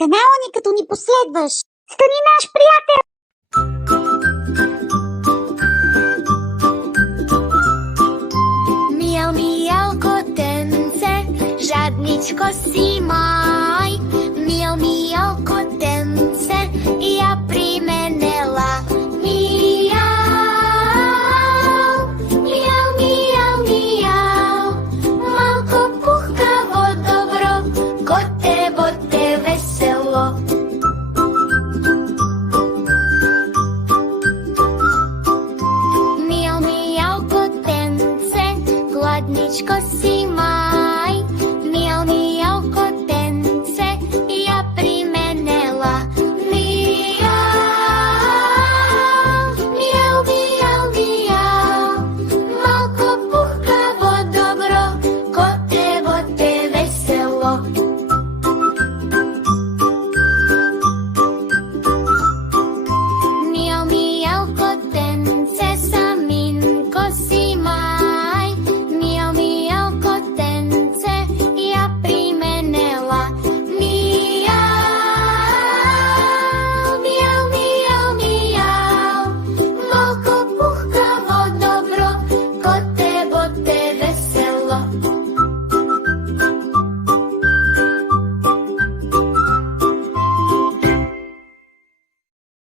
канала ни като ни последваш. Стани наш приятел! Miau, miau, kotence, žadničko si maj. Miau, miau, kotence, ja primenela. Miau, miau, miau, miau. Malko puhkavo dobro, kote bote veselo. Miau, miau, kotence, gladničko si maj.